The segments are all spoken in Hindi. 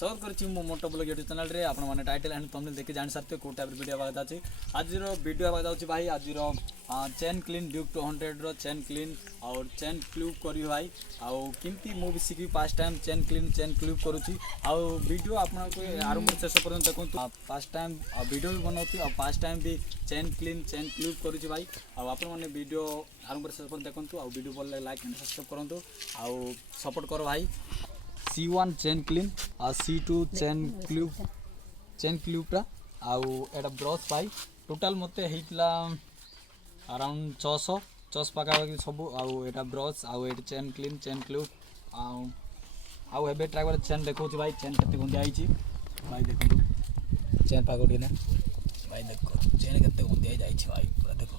स्वागत करुच्ची मो मोटो ब्लॉग यूट्यूब चैनल रे आपण माने टाइटल एंड थंबनेल देखि जानि सारते को टाइप वीडियो आवा जाछि। आज रो वीडियो आवा जाछि भाई। आज रो चेन क्लीन ड्यूक 200 रो चेन क्लीन और चेन क्लूब करी भाई। आउ किंती मो भी सिखी पास्ट टाइम चेन क्लूब करूछि। आउ वीडियो आपन को आरंभ शेष पर्यंत देखंतु। पास्ट टाइम वीडियो भी बनौति और पास्ट टाइम भी चेन क्लूब करूछि भाई। आउ आपन माने वीडियो आरंभ शेष पर्यंत देखंतु। आउ वीडियो भल लाइक एंड सब्सक्राइब करंतु। आउ सपोर्ट करो भाई। C1 चेन क्लीन और C2 चेन क्लूबटा आउ एटा ब्रश भाई। टोटाल मते हेतला अराउंड 600 पाका सब। आउ एटा ब्रश आउ एटा चेन क्लूब आउ एबे ट्राई कर चेन देखो भाई। चेन केते गुंदिया आइछि भाई। देखो चेन पाको दिने भाई। देखो चेन केते गुंदिया जाइछि भाई। पूरा देखो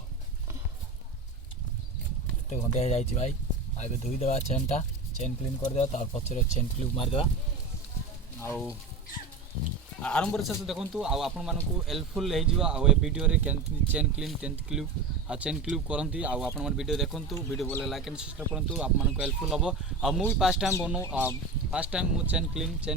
केते गुंदिया जाइछि भाई। आबे धोई देबा चेनटा। चेन क्लीन कर देवा तार पछरे चेन क्लूब मार देवा। आउ आरंभ शेष देखंतु। आउ आपण मानकु हेल्पफुल हे जिवो। आउ ए वीडियो रे चेन क्लूब करंती। आउ आपण मन वीडियो देखंतु। वीडियो बोले लाइक एंड सब्सक्राइब करंतु। आपण मानकु हेल्पफुल हबो। आ मु भी पास्ट टाइम मु चेन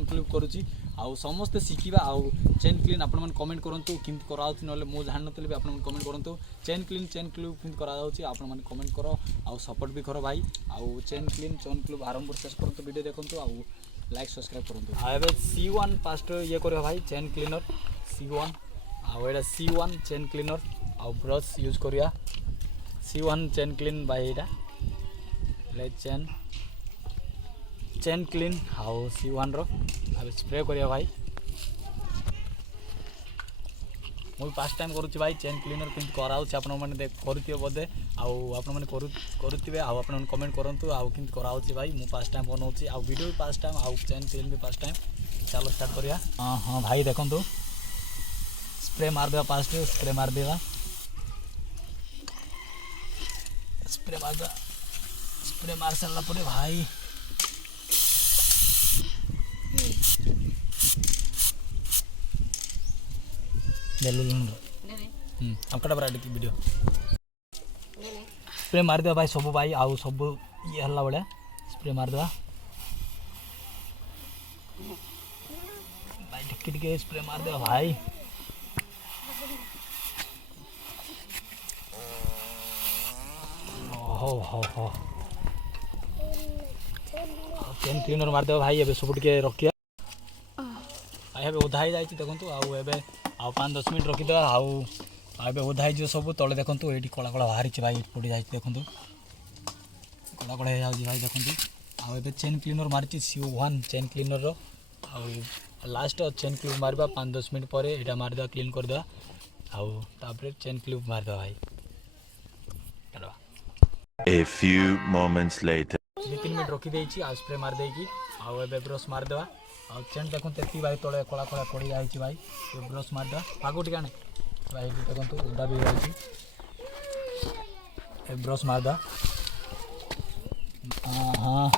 क्लूब करूची। आउ समस्त शिखिबा। आउ चेन क्लीन आपण मन कमेंट करंतु किंत करा होछि नले मु जान नतले भी आपण मन कमेंट करंतु। चेन क्लूब किंत करा होछि आपण मन कमेंट करो। आउ सपोर्ट भी करो भाई। आउ चेन क्लूब आरंभ शेष करंतु। वीडियो देखंतु आउ लाइक सब्सक्राइब करंतु। आ एबे C1 पास्ट ये करियो भाई। चेन क्लीनर C1 आउ एटा C1 चेन क्लीनर आउ ब्रश यूज करिया। C1 चेन क्लीन भाई। एटा ले चेन क्लीन आउ C1 रो अब स्प्रे करिया भाई। मु पास्ट टाइम करूची भाई। चेन क्लीनर किंत कराउछ आपण माने देख करथियो बोधे। आउ आपण माने करूथिबे। आउ आपण माने कमेंट करंतु आउ किंत कराउछ भाई। मु पास्ट टाइम बनौची आउ वीडियो भी पास्ट टाइम आउ चेन क्लीन भी पास्ट टाइम। चलो स्टार्ट करिया। हां भाई देखंतु स्प्रे मार देबा। पास्ट स्प्रे मार देबा। स्प्रे मार सारला परे भाई हम कटा बरा की वीडियो स्प्रे मार दे भाई। सब भाई आउ सब ये हल्ला बड़े स्प्रे मार दे भाई। टिके स्प्रे मार दे भाई। हो चेन क्लीनर मार दे भाई। एबे सब टिके रखिया भाई। एबे ओधा ही जाइछि देखंतु। आउ एबे आउ 5-10 मिनट रखी दे। आउ एबे ओधा ही जो सब तले देखंतु। एठी कला कला बाहरी छि भाई। पड़ी जाइछि देखंतु। कला कला हे जाउछि भाई देखंतु। आउ एबे चेन क्लीनर मारछि C1 चेन क्लीनर रो। आउ लास्ट चेन क्लूब मारबा 5-10 मिनट परे एटा मार दे क्लीन कर दे। आउ तापरे चेन क्लूब मार दे भाई। A few moments later 2-3 minute रखी देछि। आ स्प्रे मार देकी आउ एबे ब्रश मार देबा। आ चेन देखो तेती भाई तळे कला कला पड़ी जाइछि भाई। ये ब्रश मार दे पागो टिकाने भाई। देखंतु उडा भी जाइछि। ए ब्रश मार दे। हां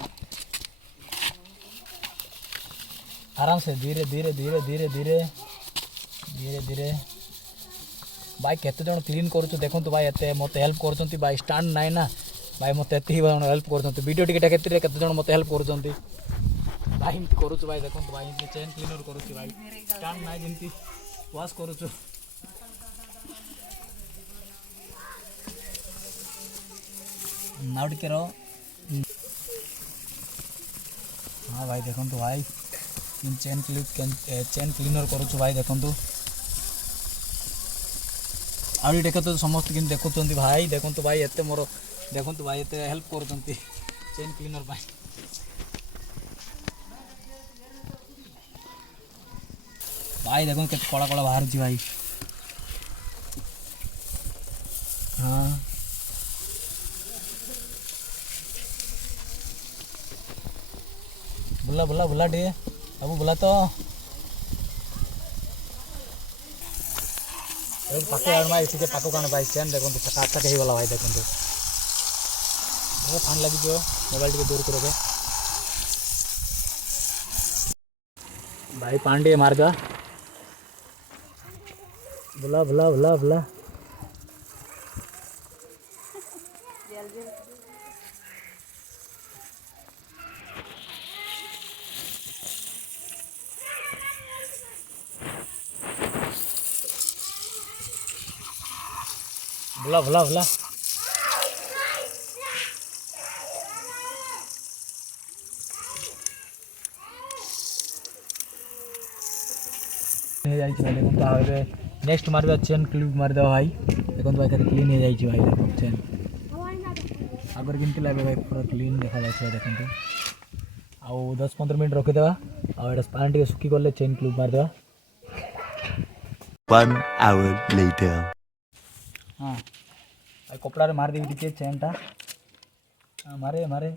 आराम से धीरे भाई। केते जण क्लीन करूछु देखंतु भाई। एते मते हेल्प करछंती भाई। स्टैंड नाइ ना भाई। मते एते ही जण हेल्प करछंती। वीडियो टिके केते जण मते हेल्प करछंती भाई। इमति करूछु भाई। देखंतु भाई इमति चेन क्लीनर करूछु भाई। स्टैंड नाइ जिमति वॉश करूछु नाउ टिके रो। हां भाई देखंतु भाई चेन क्लीनर करूछु भाई। देखंतु आउरी देखो तो समस्त किन देखुचंती भाई। देखंतु भाई एते मोर देखंतु भाई एते हेल्प करचंती चेन क्लीनर भाई। भाई देखो केते कला कला बाहर छी भाई। हां बुला डे अब बुला तो पाको यार भाई। इसी के पाको कान भाई। चेन देखंतु फटाफट हे वाला भाई। देखंतु वो फान लगी जो मोबाइल टिके दूर करोगे भाई। पांडे मार दा बुला बुला बुला बुला नेक्स्ट मार चेन क्लिप मारद भाई देखो भाई क्लीन हो जाए भाई देखो चेन आगर केमती लगे भाई पूरा क्लीन देखा जाए देखते आउ 10-15 मिनट रखीदे पानी टे सुखी गले चेन क्लिप मारद 1 hour later. हाँ कपड़ा मार देवी टे चेन टा मारे मारे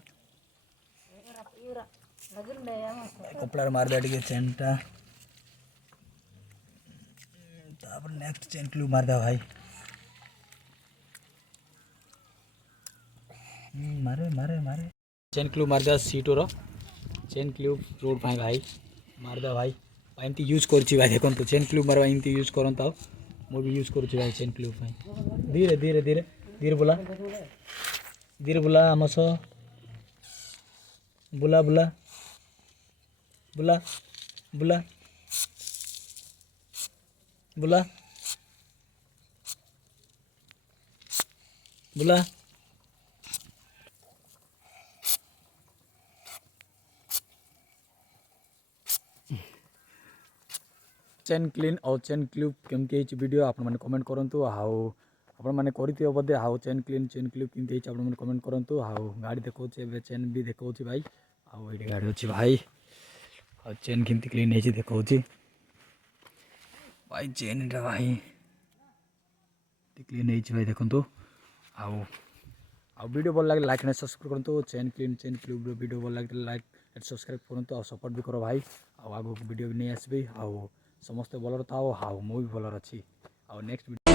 कपड़ा मार दे टे चेन टा नेक्स्ट चेन क्लिप मार दे भाई मारे मारे मारे चेन क्लिप मार दे सीट रो चेन क्लिप रोड पाए भाई मार दे भाई एमती यूज कर भाई देखो तो चेन क्लिप मारवा एमती यूज करता मु भी यूज करुँच भाई चेन क्लिप धीरे धीरे धीरे धीरे बुला आम सह बुला बुला बुला बुला बुला बुला चेन क्लीन और चेन क्लिप केमती वीडियो आपण मैंने कमेंट करूँ हाउ आपण मैंने करथिबे बोधे हाउ चेन क्लिप केमती आपण मैंने कमेंट करूँ हाउ गाड़ी देखो चेन भी देखो भाई आउ ये गाड़ी अच्छी भाई और चेन केमती क्लीन है देखो भाई चेन टा भाई क्लीन है भाई देखो आउ वीडियो भल लगे लाइक एंड सब्सक्राइब करूँ चेन क्लिप वीडियो भल लगे लाइक एंड सब्सक्राइब करूँ सपोर्ट भी करो भाई आगो वीडियो भी नहीं आसबी आउ समस्ते भलर था हाउ मु भी भलर अच्छी नेक्स्ट